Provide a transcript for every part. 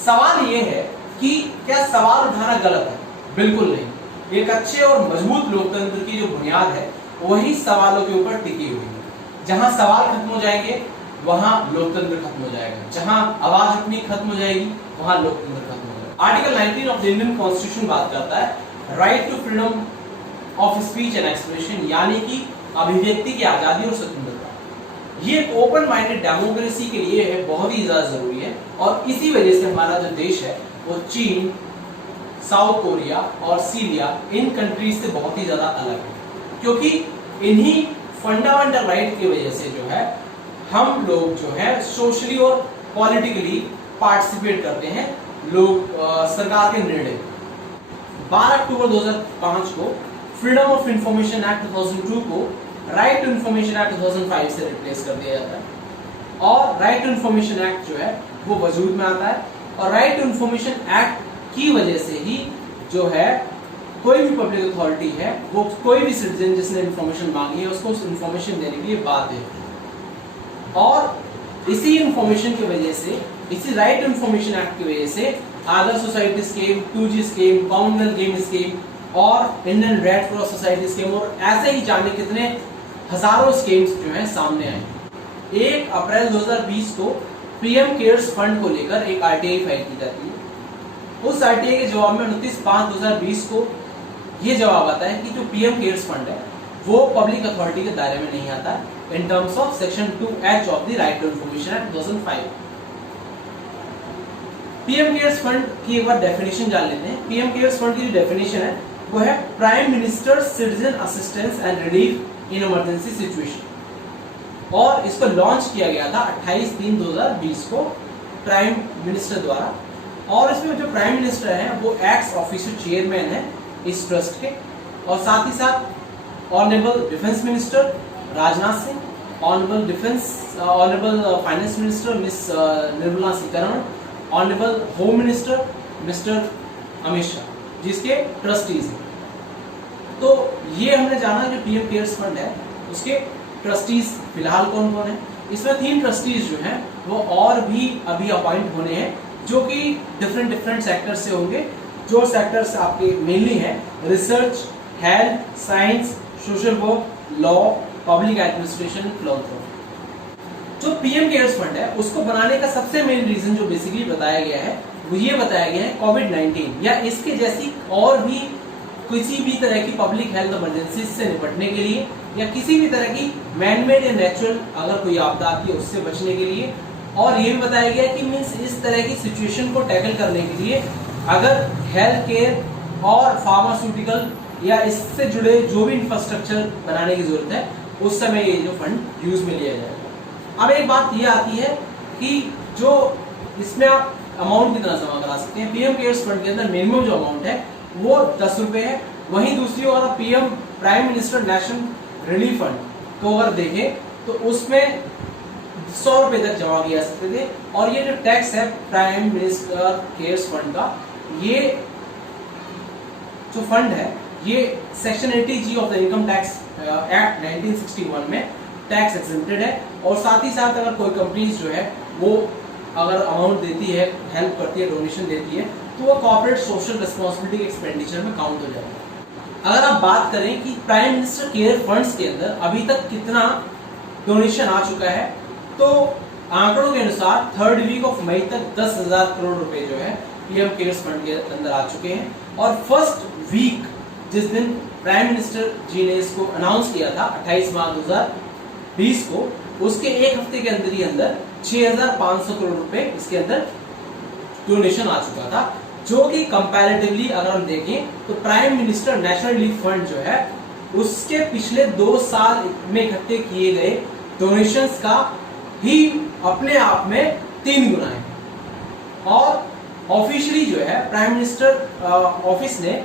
सवाल ये है कि क्या सवाल उठाना गलत है? बिल्कुल नहीं। एक अच्छे और मजबूत लोकतंत्र की जो बुनियाद है वही सवालों के ऊपर टिकी हुई है। जहां सवाल खत्म हो जाएंगे वहां लोकतंत्र खत्म हो जाएगा, जहां आवाज अपनी खत्म हो जाएगी वहां लोकतंत्र खत्म हो जाएगा। Article 19 of the Indian constitution बात करता है right to freedom of speech and expression, यानी कि अभिव्यक्ति की आजादी और स्वतंत्रता। ये एक ओपन माइंडेड डेमोक्रेसी के लिए है बहुत ही ज्यादा जरूरी है, और इसी वजह से हमारा जो देश है वो चीन, साउथ कोरिया और सीरिया इन कंट्रीज से बहुत ही ज्यादा अलग है, क्योंकि इन्हीं फंडामेंटल राइट की वजह से जो है हम लोग जो है सोशली और पॉलिटिकली पार्टिसिपेट करते हैं लोग सरकार के निर्णय। 12 अक्टूबर 2005 को फ्रीडम ऑफ इंफॉर्मेशन एक्ट 2002 को राइट टू इंफॉर्मेशन एक्ट 2005 से रिप्लेस कर दिया जाता है, और राइट टू इंफॉर्मेशन एक्ट जो है वो वजूद में आता है। और राइट टू इंफॉर्मेशन एक्ट की वजह से ही जो है कोई भी पब्लिक अथॉरिटी है वो कोई भी सिटीजन जिसने इंफॉर्मेशन मांगी है उसको उस इंफॉर्मेशन देने के लिए बाध्य है। और इसी इंफॉर्मेशन की वजह से, इसी राइट टू इंफॉर्मेशन एक्ट की वजह से आदर society scheme, 2G scheme, commonwealth game scheme और Indian red cross society scheme और ऐसे ही जाने कितने हजारों स्कीम्स जो है सामने आए। 1 अप्रैल 2020 को पीएम केयर्स फंड को लेकर एक आरटीआई फाइल की जाती है। उस आरटीआई के जवाब में 29/5/2020 को ये जवाब आता है कि जो पीएम केयर्स फंड है वो पब्लिक अथॉरिटी के दायरे में नहीं आता in terms of section 2H of the right to information act 2005। PM cares fund की एक बार डेफिनेशन जान लेते हैं। पीएम केयर्स फंड की जो डेफिनेशन है वो है prime minister citizen assistance and relief in emergency situation, और इसको लॉन्च किया गया था 28/3/2020 को प्राइम मिनिस्टर द्वारा। और इसमें जो प्राइम मिनिस्टर है वो एक्स ऑफिशियल चेयरमैन है इस ट्रस्ट के, और साथ ही साथ honourable defence minister Rajnath Singh, honourable finance minister miss Nirmala Sitharaman, honourable home minister mister Amit Shah जिसके ट्रस्टीज हैं। तो ये हमने जाना जो पीएम केयर्स फंड है उसके ट्रस्टीज फिलहाल कौन कौन है। इसमें 3 ट्रस्टीज जो हैं वो और भी अभी अपॉइंट होने हैं, जो कि डिफरेंट सेक्टर से होंगे। जो सेक्टर्स आपके मेनली हैं research, health, science, social work, law, public administration, philosophy. जो पीएम केयर्स फंड है उसको बनाने का सबसे मेन रीजन जो बेसिकली बताया गया है वो ये बताया गया है कोविड-19 या इसके जैसी और भी किसी भी तरह की पब्लिक हेल्थ इमरजेंसी से निपटने के लिए, या किसी भी तरह की मैनमेड या नेचुरल अगर कोई आपदा आती है उससे बचने के लिए। और ये भी बताया गया कि मीन्स इस तरह की सिचुएशन को टैकल करने के लिए अगर हेल्थ केयर और फार्मास्यूटिकल या इससे जुड़े जो भी इंफ्रास्ट्रक्चर बनाने की जरूरत है उस समय ये जो फंड यूज में लिया जाएगा। अब एक बात ये आती है कि जो इसमें आप अमाउंट कितना जमा करा सकते हैं। पीएम केयर्स फंड के अंदर मिनिमम जो अमाउंट है वो 10 रुपए है। वहीं दूसरी ओर PM prime minister national relief fund को अगर देखें तो उसमें 100 रुपए तक जमा किया सकते थे। और ये जो टैक्स है प्राइम मिनिस्टर केयर्स फंड का, ये जो फंड है ये section 80G of the income tax act 1961 में टैक्स एक्सेम्प्टेड है। और साथ ही साथ अगर कोई कंपनीज जो है वो अगर अमाउंट देती है, हेल्प करती है, डोनेशन देती है, तो वो कॉर्पोरेट सोशल रिस्पॉन्सिबिलिटी एक्सपेंडिचर में काउंट हो जाता है। अगर आप बात करें कि प्राइम मिनिस्टर केयर फंड्स के अंदर अभी तक कितना डोनेशन आ चुका है, तो आंकड़ों के अनुसार 3rd वीक ऑफ मई तक 10,000 करोड़ रुपए जो है पीएम केयर्स फंड के अंदर आ चुके हैं। और फर्स्ट वीक जिस दिन प्राइम मिनिस्टर जी ने इसको अनाउंस किया था 28 मार्च 2020 को, उसके एक हफ्ते के अंदर ही अंदर 6,500 करोड़ रुपए इसके अंदर डोनेशन आ चुका था, जो कि कंपैरेटिवली अगर हम देखें तो prime minister national relief fund जो है उसके पिछले 2 साल में इकट्ठे किए गए डोनेशंस का ही अपने आप में 3 गुना है। और ऑफिशियली जो है प्राइम मिनिस्टर ऑफिस ने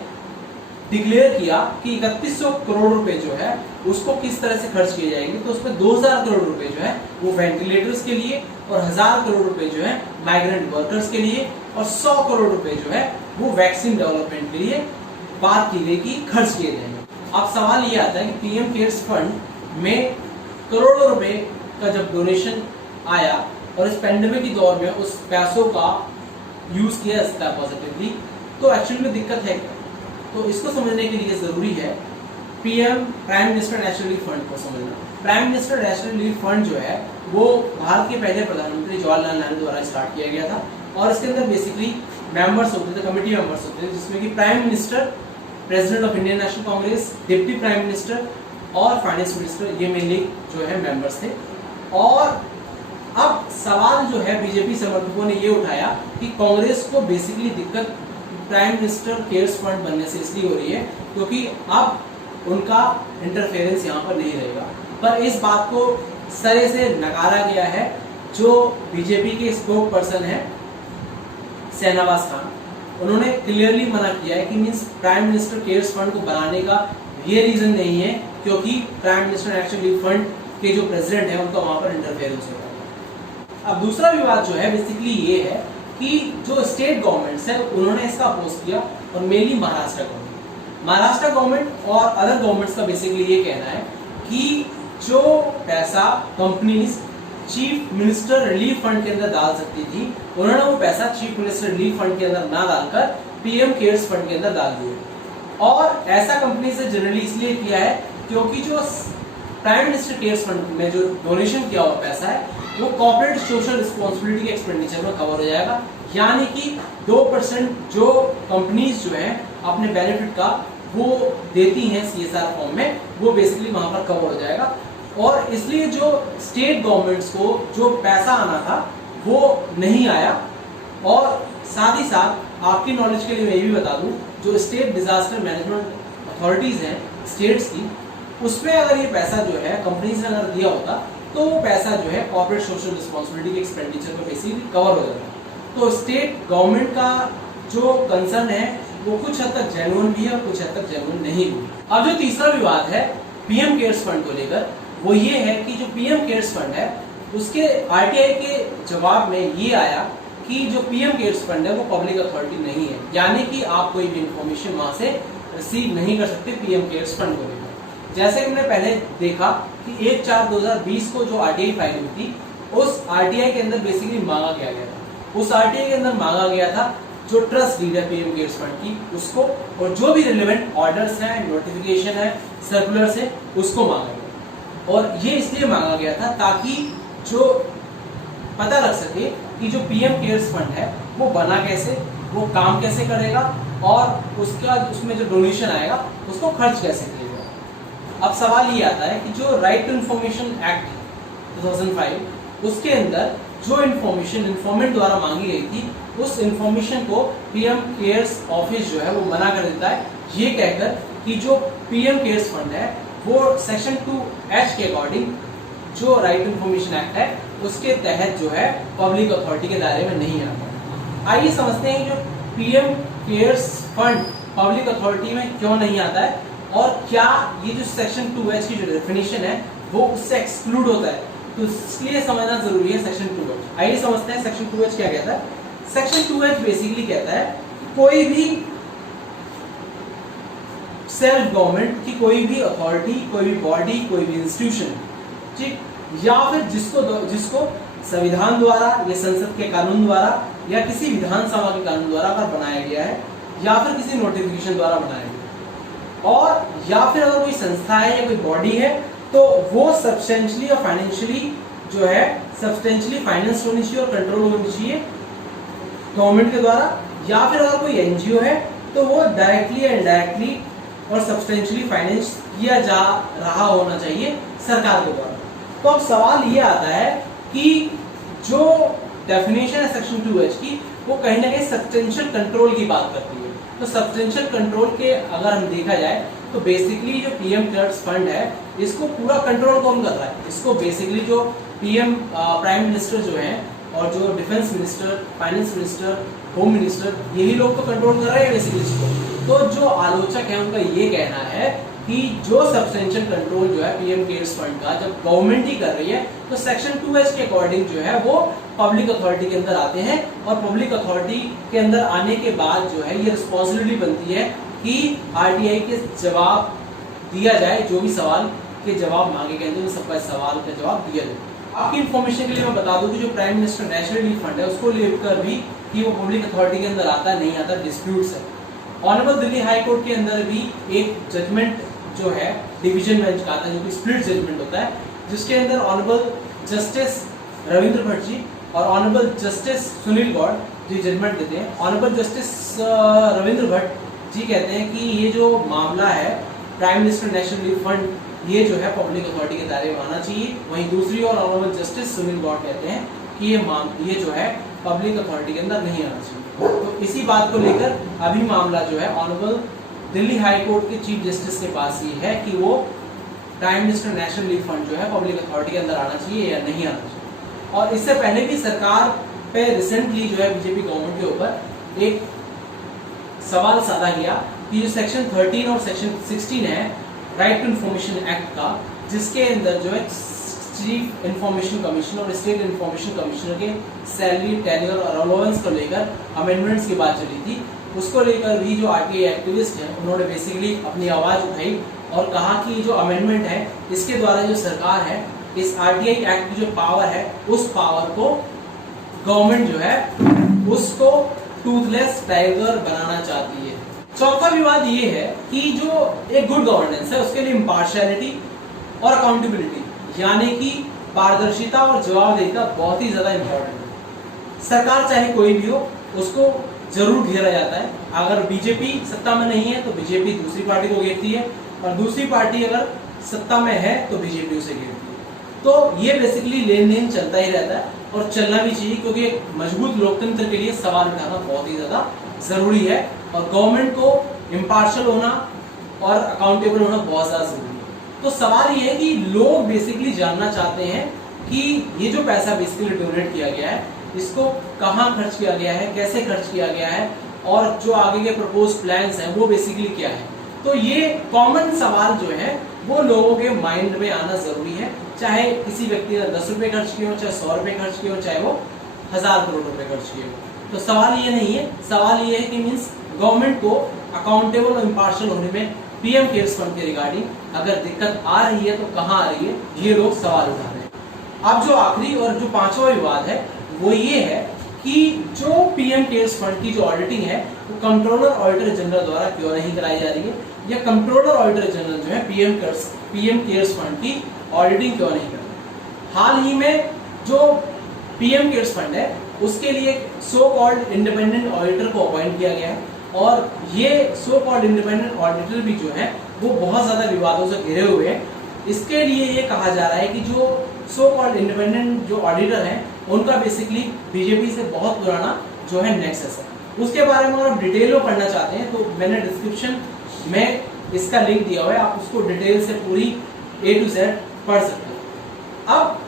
डिक्लेयर किया कि 3100 करोड़ रुपए जो है उसको किस तरह से खर्च किए जाएंगे। तो उसमें 2000 करोड़ रुपए जो है वो वेंटिलेटर्स के लिए, और 1000 करोड़ रुपए जो है माइग्रेंट वर्कर्स के लिए, और 100 करोड़ रुपए जो है वो वैक्सीन डेवलपमेंट के लिए बात की गई कि खर्च किए जाएंगे। अब सवाल ये आता है कि पीएम केयर्स फंड में करोड़ों रुपए का जब डोनेशन आया और इस पेंडेमिक के दौर में उस पैसों का यूज किया जा सकता है पॉजिटिवली, तो एक्चुअली में दिक्कत है क्या? तो इसको समझने के लिए जरूरी है PM prime minister national relief fund को समझना। Prime minister national relief fund जो है वो भारत के पहले प्रधानमंत्री जवाहरलाल नेहरू द्वारा स्टार्ट किया गया था, और इसके अंदर बेसिकली मेंबर्स होते थे, कमेटी मेंबर्स होते थे, जिसमें कि prime minister, president of Indian national Congress, deputy prime minister और फाइनेंस मिनिस्टर, ये मेनली जो है मेंबर्स थे। और अब सवाल जो है बीजेपी समर्थकों ने ये उठाया कि कांग्रेस को बेसिकली दिक्कत प्राइम मिनिस्टर केयर्स फंड बनने से इसलिए हो रही है क्योंकि अब उनका इंटरफेरेंस यहाँ पर नहीं रहेगा। पर इस बात को सरे से नकारा गया है। जो बीजेपी के स्पोक पर्सन है शहनवाज खान, उन्होंने क्लियरली मना किया है कि means prime minister cares fund को बनाने का ये रीजन नहीं है क्योंकि prime minister national relief fund के जो प्रेसिडेंट है उनका वहां पर इंटरफेरेंस होगा। अब दूसरा विवाद जो है बेसिकली ये है कि जो स्टेट गवर्नमेंट्स है उन्होंने इसका अपोज किया, और मेनली महाराष्ट्र गवर्नमेंट और अदर गवर्नमेंट्स का बेसिकली ये कहना है कि जो पैसा companies chief minister relief fund के अंदर डाल सकती थी, उन्होंने वो पैसा चीफ मिनिस्टर रिलीफ फंड के अंदर ना डालकर पीएम केयर्स फंड के अंदर डाल दिया। और ऐसा कंपनी से जनरली इसलिए किया है क्योंकि जो प्राइम मिनिस्टर केयर्स फंड में जो डोनेशन किया हुआ पैसा है वो कॉर्पोरेट सोशल रिस्पॉन्सिबिलिटी के एक्सपेंडिचर में कवर हो जाएगा, यानी कि 2% जो कंपनीज जो है अपने बेनिफिट का वो देती हैं सीएसआर फॉर्म में, वो बेसिकली वहां पर कवर हो जाएगा। और इसलिए जो स्टेट गवर्नमेंट्स को जो पैसा आना था वो नहीं आया। और साथ ही साथ आपकी नॉलेज के लिए मैं ये भी बता दूं, जो स्टेट डिजास्टर मैनेजमेंट अथॉरिटीज हैं स्टेट्स की, उसमें अगर ये पैसा जो है कंपनीज ने अगर दिया होता तो वो पैसा जो है कॉर्पोरेट सोशल रिस्पॉन्सिबिलिटी के एक्सपेंडिचर में बेसिकली कवर हो जाता। तो स्टेट गवर्नमेंट का जो कंसर्न है वो कुछ हद तक जेन्युइन भी है और कुछ हद तक जेन्युइन नहीं भी। अब जो तीसरा विवाद है पीएम केयर्स फंड को लेकर, वो ये है कि जो पीएम केयर्स फंड है उसके आरटीआई के जवाब में ये आया कि जो पीएम केयर्स फंड है वो पब्लिक अथॉरिटी नहीं है, यानी कि आप कोई भी इंफॉर्मेशन वहां से रिसीव नहीं कर सकते पीएम केयर्स फंड को लेकर। जैसे कि हमने पहले देखा कि 1/4/2020 को जो आरटीआई फाइल हुई थी, उस आरटीआई के अंदर बेसिकली मांगा क्या गया था, उस आरटीआई के अंदर मांगा गया था जो ट्रस्ट डीड है पीएम केयर्स फंड की उसको, और जो भी रिलेवेंट ऑर्डर्स हैं, नोटिफिकेशन है, सर्कुलर्स है, उसको मांगा गया। और ये इसलिए मांगा गया था ताकि जो पता लग सके कि जो पीएम केयर्स फंड है वो बना कैसे, वो काम कैसे करेगा, और उसका उसमें जो डोनेशन आएगा उसको खर्च कैसे किया जाएगा। अब सवाल ये आता है कि जो राइट टू इन्फॉर्मेशन एक्ट 2005 उसके अंदर जो इन्फॉर्मेशन इन्फॉर्मेंट द्वारा मांगी गई थी, उस इन्फॉर्मेशन को पीएम केयर्स ऑफिस जो है वो मना कर देता है, ये कहकर कि जो पीएम केयर्स फंड है वो सेक्शन 2H के अकॉर्डिंग जो राइट टू इन्फॉर्मेशन एक्ट है उसके तहत जो है पब्लिक अथॉरिटी के दायरे में नहीं आता। आइए समझते हैं जो PM cares fund public authority में क्यों नहीं आता है, और क्या ये जो सेक्शन 2H की जो डेफिनेशन है वो उससे एक्सक्लूड होता है, तो इसलिए समझना जरूरी है सेक्शन 2H। आइए समझते हैं सेक्शन 2H क्या कहता है। सेक्शन 2H बेसिकली कहता है कोई भी सेल्फ गवर्नमेंट की कोई भी अथॉरिटी, कोई भी बॉडी, कोई भी इंस्टीट्यूशन, ठीक, या फिर जिसको संविधान द्वारा या संसद के कानून द्वारा या किसी विधानसभा के कानून द्वारा अगर बनाया गया है, या फिर किसी नोटिफिकेशन द्वारा बनाया गया, और या फिर अगर कोई संस्था है या कोई बॉडी है तो वो सब्सटेंशियली और फाइनेंशियली जो है सब्सटेंशियली फाइनेंस होनी चाहिए और कंट्रोल होनी चाहिए गवर्नमेंट के द्वारा, या फिर अगर कोई एनजीओ है तो वो डायरेक्टली या इनडायरेक्टली और सब्सटेंशियली फाइनेंस किया जा रहा होना चाहिए सरकार के द्वारा। तो अब सवाल ये आता है कि जो डेफिनेशन है सेक्शन 2H की वो कहीं ना कहीं सब्सटेंशियल कंट्रोल की बात करती है। तो सब्सटेंशियल कंट्रोल के अगर हम देखा जाए तो बेसिकली जो पीएम केयर्स फंड है इसको पूरा कंट्रोल कौन कर रहा है, इसको बेसिकली जो पीएम प्राइम मिनिस्टर जो हैं और जो defence minister, finance minister, home minister, यही लोग तो कंट्रोल कर रहे हैं बेसिकली इसको। तो जो आलोचक है उनका ये कहना है कि जो सब्सटेंशियल कंट्रोल जो है पीएम केयर्स फंड का जब गवर्नमेंट ही कर रही है तो सेक्शन 2H के अकॉर्डिंग जो है वो पब्लिक अथॉरिटी के अंदर आते हैं, और पब्लिक अथॉरिटी के अंदर आने के बाद जो है ये रिस्पॉन्सिबिलिटी बनती है कि आरटीआई के जवाब दिया जाए, जो भी सवाल के जवाब मांगे गए हैं सबका सवाल का जवाब दिया जाए। आपकी इन्फॉर्मेशन के लिए मैं बता दूं कि जो prime minister national relief fund है उसको लेकर भी कि वो पब्लिक अथॉरिटी के अंदर आता है नहीं आता, डिस्प्यूट्स है। ऑनरेबल दिल्ली हाई कोर्ट के अंदर भी एक जजमेंट जो है डिवीजन बेंच का आता है, जो कि स्प्लिट जजमेंट होता है, जिसके अंदर ऑनरेबल जस्टिस रविंद्र भट्ट जी और ऑनरेबल जस्टिस सुनील गौड़ जी जजमेंट देते हैं। ऑनरेबल जस्टिस रविंद्र भट्ट जी कहते हैं कि ये जो मामला है prime minister national relief fund, ये जो है पब्लिक अथॉरिटी के दायरे में आना चाहिए। वहीं दूसरी ओर ऑनरेबल जस्टिस सुनील गौड़ कहते हैं कि ये जो है पब्लिक अथॉरिटी के अंदर नहीं आना चाहिए। तो इसी बात को लेकर अभी मामला जो है ऑनरेबल दिल्ली हाई कोर्ट के चीफ जस्टिस के पास ये है कि वो prime minister national relief fund जो है पब्लिक अथॉरिटी के अंदर आना चाहिए या नहीं आना चाहिए। और इससे पहले भी सरकार पे रिसेंटली जो है बीजेपी गवर्नमेंट के ऊपर एक सवाल साधा गया कि जो सेक्शन 13 और सेक्शन 16 है राइट टू इन्फॉर्मेशन एक्ट का, जिसके अंदर जो है चीफ इंफॉर्मेशन कमिश्नर और स्टेट इंफॉर्मेशन कमिश्नर के सैलरी, टेन्योर और अलाउंस को लेकर अमेंडमेंट्स की बात चली थी। उसको लेकर भी जो आरटीआई एक्टिविस्ट हैं उन्होंने बेसिकली अपनी आवाज उठाई और कहा कि जो अमेंडमेंट है इसके द्वारा जो सरकार है इस आरटीआई एक्ट की जो पावर है उस पावर को गवर्नमेंट जो है उसको टूथलेस टाइगर बनाना चाहती है। चौथा विवाद ये है कि जो एक गुड गवर्नेंस है उसके लिए इम्पार्शियलिटी और अकाउंटेबिलिटी यानी कि पारदर्शिता और जवाबदेहिता बहुत ही ज्यादा इंपॉर्टेंट है। सरकार चाहे कोई भी हो उसको जरूर घेरा जाता है। अगर बीजेपी सत्ता में नहीं है तो बीजेपी दूसरी पार्टी को घेरती है और दूसरी पार्टी अगर सत्ता में है तो बीजेपी उसे घेरती है। तो ये बेसिकली लेन देन चलता ही रहता है और चलना भी चाहिए, क्योंकि एक मजबूत लोकतंत्र के लिए सवाल उठाना बहुत ही ज्यादा जरूरी है और गवर्नमेंट को इम्पार्शियल होना और अकाउंटेबल होना बहुत ज्यादा जरूरी है। तो सवाल ये है कि लोग बेसिकली जानना चाहते हैं कि ये जो पैसा बेसिकली डोनेट किया गया है इसको कहाँ खर्च किया गया है, कैसे खर्च किया गया है और जो आगे के प्रपोज प्लान्स हैं वो बेसिकली क्या है। तो ये कॉमन सवाल जो है वो लोगों के माइंड में आना जरूरी है, चाहे किसी व्यक्ति ने 10 रुपए खर्च किए हो, चाहे 100 रुपए खर्च किए हो, चाहे वो 1000 करोड़ रुपए खर्च किए हो। तो सवाल ये नहीं है, सवाल ये है कि मीन्स गवर्नमेंट को अकाउंटेबल और इम्पार्शियल होने में पीएम केयर्स फंड के रिगार्डिंग अगर दिक्कत आ रही है तो कहाँ आ रही है, ये लोग सवाल उठा रहे हैं। अब जो आखिरी और जो पांचवा विवाद है वो ये है कि जो पीएम केयर्स फंड की जो ऑडिटिंग है वो कंट्रोलर ऑडिटर जनरल द्वारा क्यों नहीं कराई जा रही है, या कंट्रोलर ऑडिटर जनरल जो है पीएम केयर्स फंड की ऑडिटिंग क्यों नहीं कर रहे। हाल ही में जो पीएम केयर्स फंड है उसके लिए सो कॉल्ड इंडिपेंडेंट ऑडिटर को अपॉइंट किया गया है और ये सो कॉल्ड इंडिपेंडेंट ऑडिटर भी जो है वो बहुत ज्यादा विवादों से घिरे हुए हैं। इसके लिए ये कहा जा रहा है कि जो सो कॉल्ड इंडिपेंडेंट जो ऑडिटर हैं उनका बेसिकली बीजेपी से बहुत पुराना जो है नेक्सस है। उसके बारे में अगर आप डिटेल में पढ़ना चाहते हैं तो मैंने डिस्क्रिप्शन में इसका लिंक दिया हुआ है, आप उसको डिटेल से पूरी A to Z पढ़ सकते हैं। अब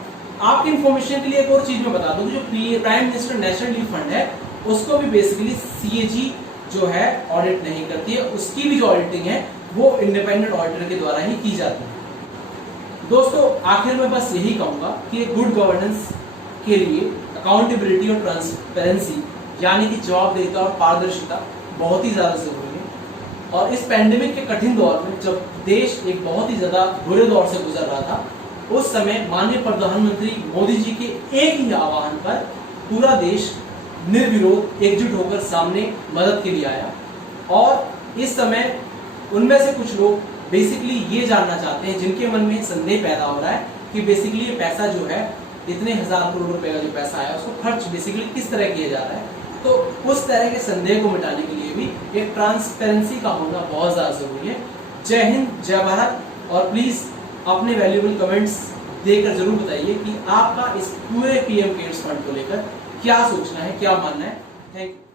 आपकी इंफॉर्मेशन के लिए एक और चीज मैं बता दूं, जो prime minister national relief fund है उसको भी बेसिकली CAG जो है ऑडिट नहीं करती है, उसकी भी जो ऑडिटिंग है वो इंडिपेंडेंट ऑडिटर के द्वारा ही की जाती है। दोस्तों आखिर में बस यही कहूंगा कि एक गुड गवर्नेंस के लिए अकाउंटेबिलिटी और ट्रांसपेरेंसी यानी कि जवाबदेहिता और पारदर्शिता बहुत ही ज्यादा जरूरी है। और इस पैंडेमिक के कठिन दौर में जब देश एक बहुत ही ज्यादा बुरे दौर से गुजर रहा था, उस समय माननीय प्रधानमंत्री मोदी जी के एक ही आह्वान पर पूरा देश निर्विरोध एकजुट होकर सामने मदद के लिए आया। और इस समय उनमें से कुछ लोग बेसिकली ये जानना चाहते हैं, जिनके मन में संदेह पैदा हो रहा है कि बेसिकली ये पैसा जो है इतने 1000 करोड़ रुपए का जो पैसा आया उसको खर्च बेसिकली किस तरह किया जा रहा है। तो उस तरह के संदेह को मिटाने के लिए भी एक ट्रांसपेरेंसी का होना बहुत ज्यादा जरूरी है। जय हिंद, जय भारत। और प्लीज अपने वैल्यूएबल कमेंट्स देकर जरूर बताइए कि आपका इस पूरे पीएम केयर्स फंड को लेकर क्या सोचना है, क्या मानना है। Thank you.